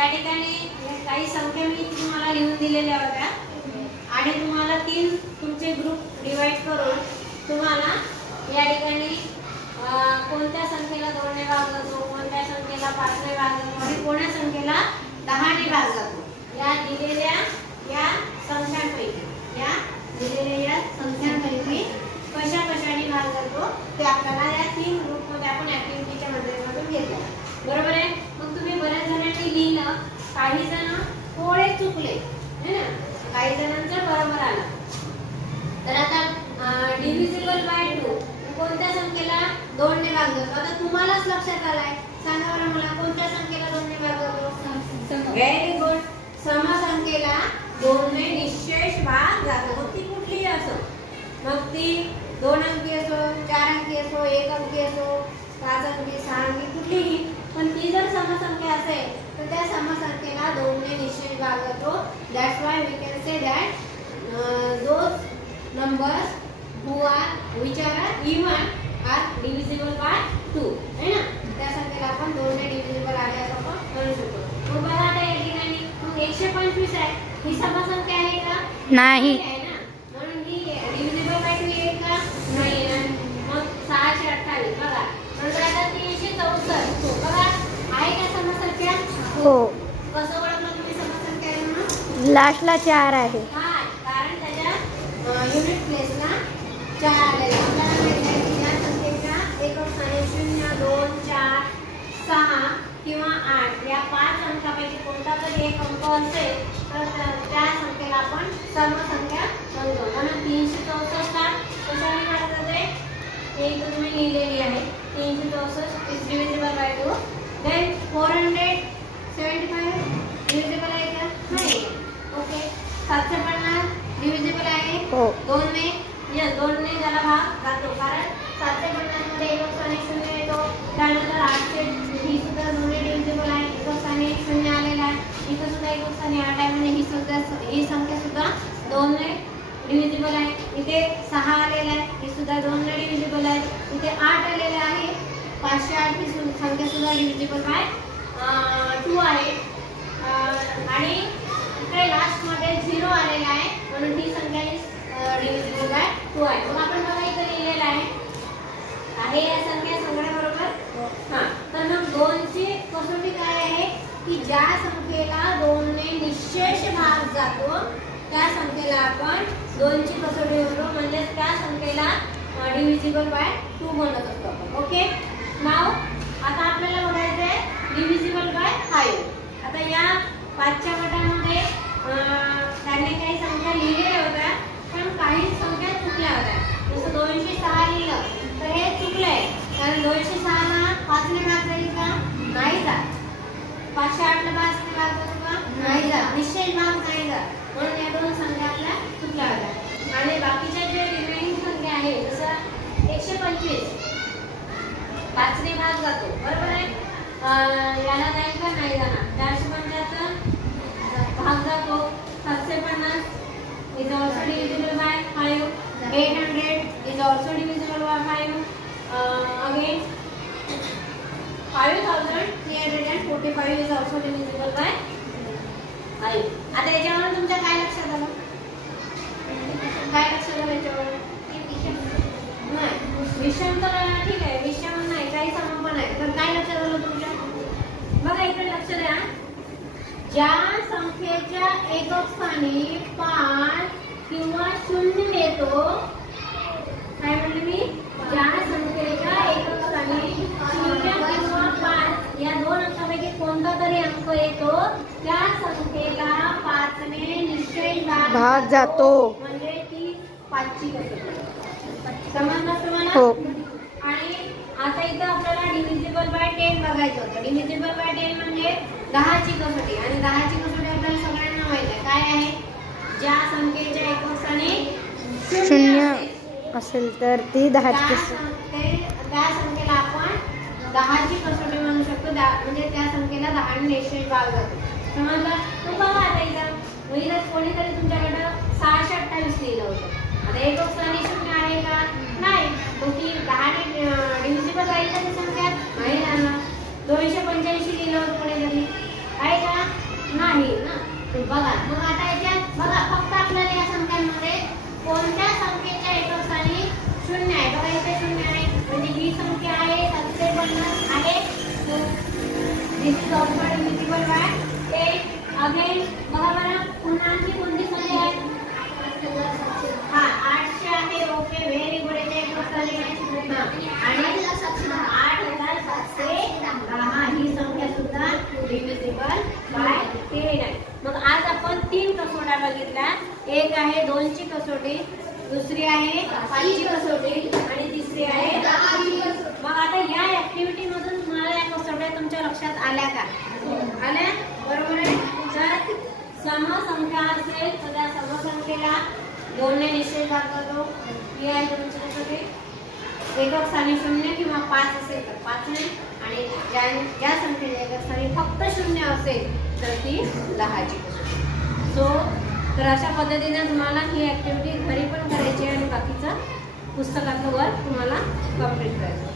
या ठिकाणी काही संख्या मी तुम्हाला लिहून दिलेल्या होत्या आणि तुम्हाला 3 तुमचे ग्रुप डिवाइड करून तुम्हाला या ठिकाणी कोणत्या संख्येला 2 ने भाग जातो, कोणत्या संख्येला 5 ने भाग जातो आणि कोणत्या संख्येला 10 ने भाग जातो या दिलेल्या या संख्यांपैकी कशा कशाने भाग जातो ते आपल्याला या 3 ग्रुप मध्ये आपण ऍक्टिव्हिटीच्या माध्यमातून घेतलं. बरोबर आहे. मग तुम्ही बऱ्याच जणांनी लिहिलं, काही जण थोडे चुकले है ना, काही जणांचं बरोबर आलं. तर आता डिव्हिजिबल बाय 2 कोणत्या संख्येला 2 ने भाग जातो? आता तुम्हालाच लक्षात आलाय, सांगा बरं मला कोणत्या संख्येला 2 ने भाग जातो? Very good. समसंख्येला 2 ने निशेष भाग जातो. ती कुठलीही असो, मग ती 2 अंकी असो, 4 अंकी असो, 1 अंकी असो, 5 अंकी, 6 अंकी, कुठलीही, पण ती जर समसंख्या असेल तर त्या समसंख्येला 2 ने निशेष भाग जातो. That's why we can say that those numbers who are which are even are divisible by 2 है ना. त्या संख्येला आपण 2 ने डिव्हिजिबल आहे असं आपण म्हणू शकतो. मग बघा आता या ठिकाणी 125 आहे, ही समसंख्या आहे का? नाही आहे ना, म्हणून ही डिव्हिजिबल बाय 2 आहे का? नाही. मग 628 बघा. नंतर आता 364 बघा, आहे का समसंख्या? हो. कसं ओळखलं तुम्ही समसंख्या आहे म्हणून? लास्टला 4 आहे. हां, कारण त्याच्या युनिट प्लेसला 4 आलेले. आपल्याला माहिती आहे की या संख्येच्या एकक स्थानी 0, 2, 4, 6 किंवा 8 या 5 अंकापैकी कोणता तरी एक अंक असेल तर त्या संख्येला आपण समसंख्या म्हणतो. म्हणून 364 कशाने भाग जाते? हे इथे तुम्ही लिहिलेली आहे. 364 is divisible by 2. Then 475 divisible आहे का? नाही. ओके. 750 डिव्हिजिबल आहे? हो. 2 ने या 2 ने त्याला भाग जातो, कारण 750 मध्ये एकक स्थानी 0 येतो. त्यानंतर 800 ही सुद्धा 2 ने डिव्हिजिबल आहे, एकक स्थानी 0 आलेला आहे. इथे सुद्धा एकक स्थानी 8 आहे, म्हणजे ही संख्या सुद्धा 2 ने डिव्हिजिबल आहे. इथे 6 आलेला आहे, ही सुद्धा 2 ने डिव्हिजिबल आहे. इथे 8 आलेले आहे, 508 ही संख्या सुद्धा डिव्हिजिबल बाय 2 आहे. आणि इथे लास्ट मध्ये 0 आलेला आहे, म्हणून ही संख्या डिव्हिजिबल बाय 2 आहे. मग आपण बघा इथे लिहिलेलं आहे या संख्या सगळ्या बरोबर. हां, तर मग 2 ची कसोटी काय आहे की ज्या संख्येला 2 ने निशेष भाग जातो त्या संख्येला आपण 2 ची कसोटी म्हणतो, म्हणजे त्या संख्येला डिव्हिजिबल बाय 2 म्हणत असतो आपण. ओके. नाव आता आपल्याला बघायचं आहे डिव्हिजिबल बाय 5. आता या 5च्या गटामध्ये त्यांनी काही संख्या लिहिलेल्या होत्या, पण काही संख्या चुकल्या होत्या. जसं 206 लिहिलं तर हे चुकलंय, कारण 206 ला 5 ने भाग जाईल का? नाही जात. 508 ला 5 ने भाग जातो का? नाही जात. निश्चय भाग नाही जात. म्हणून या 2 संख्या आपल्या चुकल्या होत्या. आणि बाकीच्या जे रिमेनिंग संख्या आहे, जसं 125 5 ने भाग जातो, बरोबर आहे. याला जाईल का? नाही जाणार. 475 भाग जातो. 750 is also divisible by 5. 800 is also divisible by 5. Again 5345 is also divisible by 5. आता याच्यावरून तुमच्या काय लक्षात आलं? काय लक्षात आलं याच्यावरून? नाही, विषम तर ठीक आहे, विषम नाही, काही सम पण आहे, पण काय लक्षात आलं तुमच्या? बघा इकडे लक्ष द्या. ज्या संख्येच्या एकक स्थानी 5 किंवा 0 येतो, काय म्हणले मी? ज्या संख्येच्या एकक स्थानी 0 किंवा 5 या 2 अंकापैकी कोणता तरी अंक येतो त्या संख्येला 5 ने निश्चय भाग जातो, म्हणजे ती 5 ची कसोटी. समजलं तुम्हाला? हो. आणि आता इथं आपल्याला डिव्हिजिबल बाय 10 बघायचं होतं. डिव्हिजिबल बाय 10 म्हणजे 10 ची कसोटी, आणि 10 ची कसोटी आपल्याला सगळ्यांना माहिती आहे. काय आहे? ज्या संख्येच्या एकक स्थानी 0 असेल तर ती 10 ची त्या संख्येला आपण 10 ची कसोटी म्हणू शकतो, म्हणजे त्या संख्येला 10 ने निश्चय भाग जातो. समजलं? तर बघा आता इथं कोणीतरी तुमच्याकडे 628 लिहिलं होतं. आता एकक स्थानी 0 आहे का? नाही. तो ती 10 ने डिव्हिजिबल राहील का ती संख्या? नाही राहणार. 285 लिहिलं होतं कोणीतरी, आहे का? नाही ना. तर बघा मग आता याच्यात बघा फक्त आपल्याला या संख्यांमध्ये कोणत्या संख्येच्या एकक स्थानी शून्य आहे. बघा इथे शून्य आहे म्हणजे ही संख्या आहे 750 आहे. This is also divisible by 8. Again बघा बरं पुन्हा आणखी कोणती संख्या आहे. हा 800 आहे. Okay very good. याचे एकक स्थानी आहे आणि 8710 ही संख्या सुद्धा डिव्हिजिबल बाय 10 आहे. मग आज आपण 3 कसोट्या बघितल्या. एक आहे 2 ची कसोटी, दुसरी आहे 5 ची कसोटी आणि तिसरी आहे 10 ची कसोटी. मग आता या ऍक्टिव्हिटी मधून तुम्हाला या कसोट्या तुमच्या लक्षात आल्या का? आल्या बरोबर आहे. तर समसंख्या असेल तर त्या समसंख्येला 2 ने निश्चित भाग करतो. ही आहे तुमची कसोटी. एकक स्थानी 0 किंवा 5 असेल तर 5 ने आणि ज्या संख्येच्या एकक स्थानी फक्त 0 असेल तर ती 10 ची कसोटी. सो तर अशा पद्धतीने तुम्हाला ही ऍक्टिव्हिटी घरी पण करायची आणि बाकीचं पुस्तकातलं वर्क तुम्हाला कंप्लीट करायचं.